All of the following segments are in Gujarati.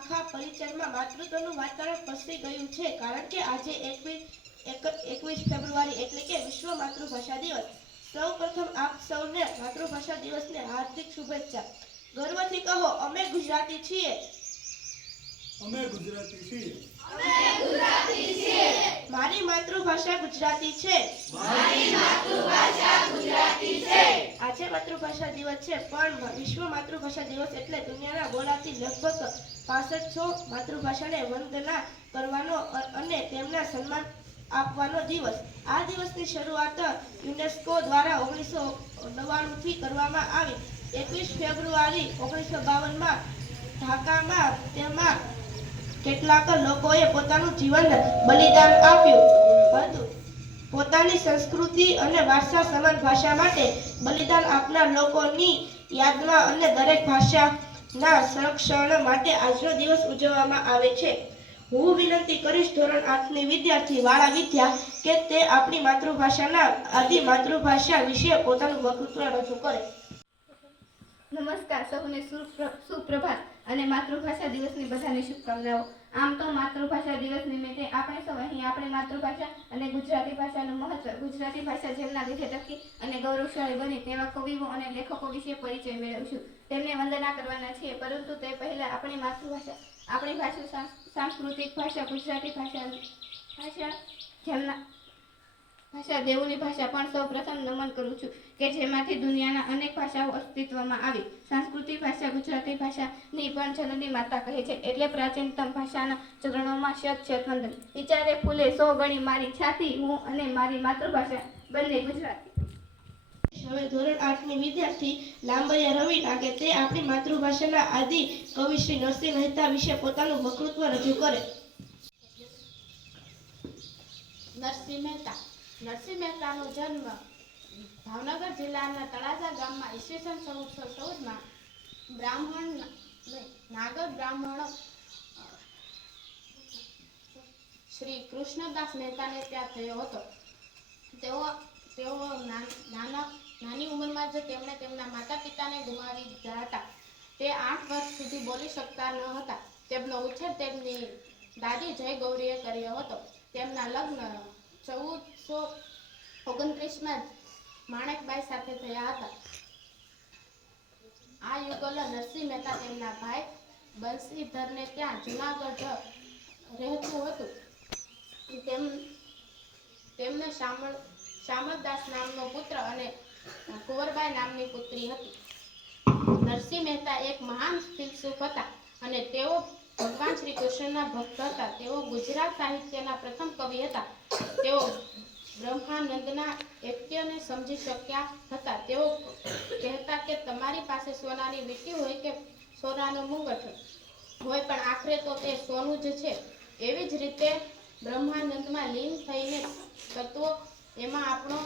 આખા પરિચયમાં માતૃત્વનું વાતાવરણ પસરી ગયું છે, કારણ કે આજે 21 ફેબ્રુઆરી એટલે કે વિશ્વ માતૃભાષા દિવસ. સૌ પ્રથમ આપ સૌને માતૃભાષા દિવસની હાર્દિક શુભેચ્છા. ગર્વથી કહો, અમે ગુજરાતી છીએ. અમે ગુજરાતી છીએ. મારી માતૃભાષા ગુજરાતી છે. આજે માતૃભાષા દિવસ છે, પણ વિશ્વ માતૃભાષા દિવસ એટલે દુનિયાના બોલાતી લગભગ 6500 માતૃભાષાને વંદના કરવાનો અને તેમના સન્માન આપવાનો દિવસ. આ દિવસની શરૂઆત યુનેસ્કો દ્વારા 1999 થી કરવામાં આવી. 21 ફેબ્રુઆરી 1952માં ઢાકામાં તેમાં કેટલાક લોકોએ પોતાનું જીવન બલિદાન આપ્યું હતું. પોતાની સંસ્કૃતિ અને વારસા સમાન ભાષા માટે બલિદાન આપનાર લોકોની યાદમાં અને દરેક ભાષાના સંરક્ષણ માટે આજનો દિવસ ઉજવવામાં આવે છે. હું વિનંતી કરીશ ધોરણ 8 ની વિદ્યાર્થી વાળા વિદ્યા કે તે આપણી માતૃભાષાના આદિ માતૃભાષા વિશે પોતાનું વક્તવ્ય રજૂ કરે. નમસ્કાર, સૌને સુપ્રભાત અને માતૃભાષા દિવસની બધાને શુભકામનાઓ. આમ તો માતૃભાષા દિવસ નિમિત્તે આપણે સૌ અહીં આપણી માતૃભાષા અને ગુજરાતી ભાષાનું મહત્વ, ગુજરાતી ભાષા જેમના લીધે ટકી અને ગૌરવશાળી બની તેવા કવિઓ અને લેખકો વિશે પરિચય મેળવીશું. તેમને વંદના કરવાના છીએ, પરંતુ તે પહેલા આપણી માતૃભાષા, આપણી ભાષા, સાંસ્કૃતિક ભાષા, ગુજરાતી ભાષા જેમના ભાષા દેવોની ભાષા પણ સૌ પ્રથમ નમન કરું છું કે જેમાંથી દુનિયાના અનેક ભાષાઓ અસ્તિત્વમાં આવી. સાંસ્કૃતિક ભાષા ગુજરાતી ભાષાની પણ જનની માતા કહે છે, એટલે પ્રાચીનતમ ભાષાના ચરણોમાં શત વંદન. વિચારે ફૂલે 100 ગણી મારી છાતી, હું અને મારી માતૃભાષા બંને ગુજરાતી. હવે ધોરણ 8 ની વિદ્યાર્થી લાંબરિયા રવિ નાગે તે આપણી માતૃભાષાના આદિ કવિ શ્રી નરસિંહ મહેતા વિશે પોતાનું વક્તવ્ય રજૂ કરે. નરસિંહ મહેતાનો જન્મ ભાવનગર જિલ્લાના તળાજા ગામમાં ઈસવીસન 1414માં નાગર બ્રાહ્મણો શ્રી કૃષ્ણદાસ મહેતાને ત્યાં થયો હતો. તેઓ નાની ઉંમરમાં જ તેમણે તેમના માતા પિતાને ગુમાવી દીધા હતા. તે 8 વર્ષ સુધી બોલી શકતા ન હતા. તેમનો ઉછેર તેમની દાદી જય ગૌરીએ કર્યો હતો. તેમના લગ્ન 1429માં માણેકબાઈ સાથે થયા હતા. આ યુગલ નરસિંહ મહેતા તેમના ભાઈ બંસીધરને ત્યાં જૂનાગઢ રહેતું હતું. તેમને શામળદાસ નામનો પુત્ર અને કુંવરબાઈ નામની પુત્રી હતી. નરસિંહ મહેતા એક મહાન ફિલસૂફ હતા અને તેઓ ભગવાન શ્રી કૃષ્ણના ભક્ત હતા. તેઓ ગુજરાત સાહિત્યના પ્રથમ કવિ હતા. તેઓ બ્રહ્માનંદના એક્યને સમજી શક્યા હતા. તેઓ કહેતા કે તમારી પાસે સોનાની વીંટી હોય કે સોનાનો મુંગટ હોય, પણ આખરે તો તે સોનું જ છે. એવી જ રીતે બ્રહ્માનંદમાં લીન થઈને તત્વો એમાં આપણો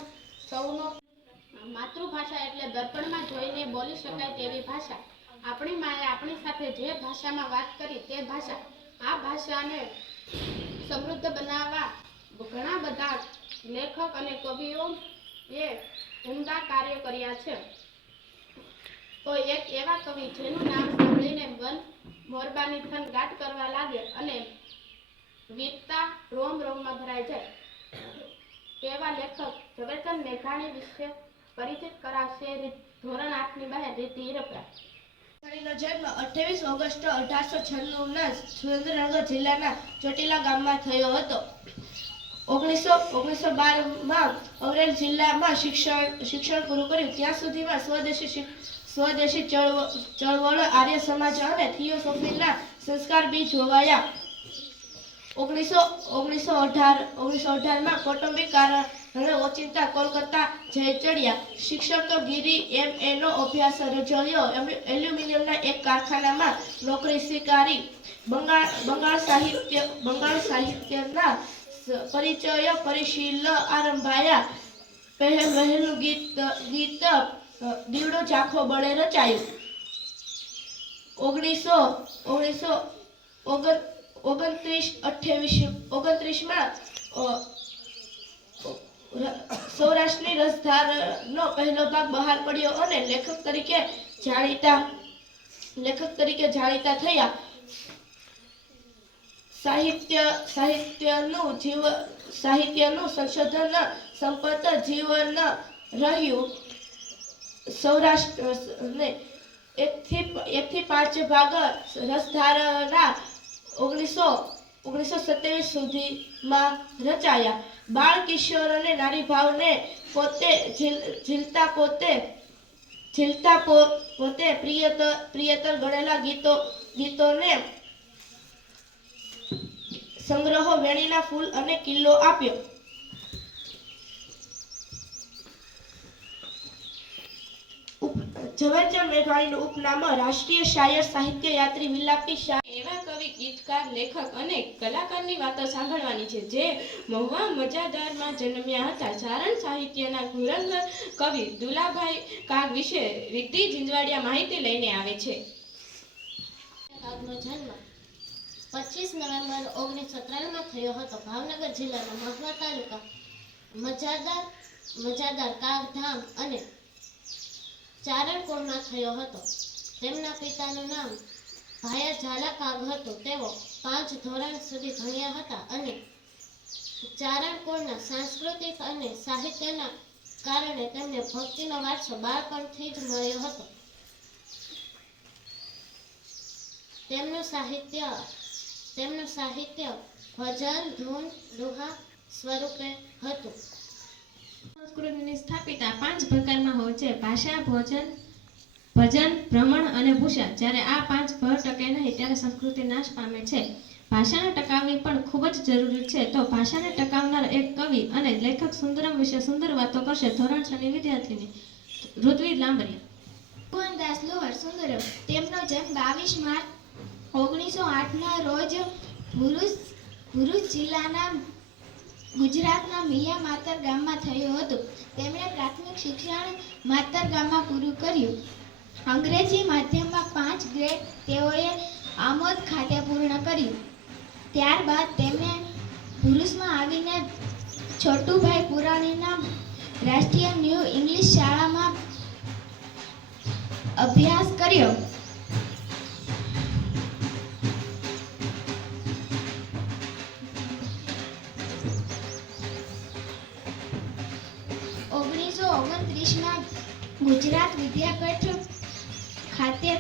સૌનો માતૃભાષા એટલે દર્પણમાં જોઈને બોલી શકાય તેવી ભાષા. આપણી માએ આપણી સાથે જે ભાષામાં વાત કરી તે ભાષા. આ ભાષાને સમૃદ્ધ બનાવવા ઘણા બધા લેખક અને કવિઓએ ઉમદા કાર્ય કર્યા છે. તો એક એવા કવિ જેનું નામ સાંભળીને મન મોરબાની થન ગાટ કરવા લાગે અને વીરતા રોમ રોમમાં ભરાઈ જાય તેવા લેખક ઝવેરચંદ મેઘાણી વિશે પરિચિત કરાવશે ધોરણ 8 ની બહાર રીતિ હિરપરા. તેનો જન્મ 28 ઓગસ્ટ 1896ના સુરેન્દ્રનગર જિલ્લાના ચોટીલા ગામમાં થયો હતો. 1912માં અમરેલ જિલ્લામાં શિક્ષણ પૂરું કર્યું. ત્યાં સુધીમાં સ્વદેશી ચળવળ, આર્ય સમાજ અને થિયોસોફીના સંસ્કાર બીજ વવાયા. 1918માં કૌટુંબિક કારણે ઓચિંતા કોલકાતા જઈ ચડ્યા. શિક્ષકગીરી M.A. નો અભ્યાસ રજળ્યો. એલ્યુમિનિયમના એક કારખાનામાં નોકરી સ્વીકારી. બંગાળ સાહિત્યના પરિચય પરિશીલ આરંભાયા. વહેલું ગીત દીવડો ઝાંખો બળે રચાયું. 1929માં સૌરાષ્ટ્રની રસધારનો પહેલો ભાગ બહાર પડ્યો અને લેખક તરીકે જાણીતા થયા. સાહિત્યનું સંશોધન સંપત જીવન રહ્યું. સૌરાષ્ટ્ર એકથી 5 ભાગ રસધારણા 1927 સુધીમાં રચાયા. બાળ કિશોર અને નારી ભાવને પોતે ઝીલતા પોતે પ્રિયતર ગણેલા ગીતોને સંગ્રહો વેણીના ફૂલ અને કિલ્લો આપ્યો. ઝવેરચંદ મેઘાણીનું ઉપનામ રાષ્ટ્રીય શાયર, સાહિત્ય યાત્રી, વિલાપી શાયર. એવા કવિ, ગીતકાર, લેખક અને કલાકારની વાતો સાંભળવાની છે જે મહુવા મજાદારમાં જન્મ્યા હતા. સારણ સાહિત્યના ધુરંધર કવિ દુલાભાઈ કાગ વિશે રિદ્ધિ ઝીંઝવાડિયા માહિતી લઈને આવે છે. કાગનો જન્મ 25 નવેમ્બર 1953માં થયો હતો. ભાવનગર જિલ્લાના મહુવા તાલુકા મજાદાર કાગધામ અને ચારણકુળમાં થયો હતો. તેમના પિતાનું નામ ભાયા ઝાલા કાગ હતું. તેઓ 5 ધોરણ સુધી ભણ્યા હતા અને ચારણકુળના સાંસ્કૃતિક અને સાહિત્યના કારણે તેમને ભક્તિનો વારસો બાળપણથી જ મળ્યો હતો. તેમનું સાહિત્ય ભજન, ધૂન, દુહા સ્વરૂપે હતું. સંસ્કૃતિની સ્થાપિતા 5 પ્રકારમાં હોય છે: ભાષા, ભજન, ભ્રમણ અને ભૂષા. જ્યારે આ 5 ભર ટકે નહીં ત્યારે સંસ્કૃતિ નાશ પામે છે. ભાષાને ટકાવવી પણ ખૂબ જ જરૂરી છે. તો ભાષાને ટકાવનાર એક કવિ અને લેખક સુંદરમ વિશે સુંદર વાતો કરશે ધોરણ 6ની વિદ્યાર્થીની ઋત્વિજ લાંબરિયા. ભગવાનદાસ લોહાર સુંદરમ. તેમનો જન્મ 22 માર્ચ 1908ના રોજ ભરૂચ જિલ્લાના ગુજરાતના મિયા માતર ગામમાં થયું હતું. તેમણે પ્રાથમિક શિક્ષણ માતર ગામમાં પૂરું કર્યું. અંગ્રેજી માધ્યમમાં 5 ગ્રેડ તેઓએ આમોદ ખાતે પૂર્ણ કર્યું. ત્યારબાદ તેમણે ભરૂચમાં આવીને છોટુભાઈ પુરાણીના રાષ્ટ્રીય ન્યૂ ઇંગ્લિશ શાળામાં અભ્યાસ કર્યો. ગુજરાત વિદ્યાપીઠ ખાતે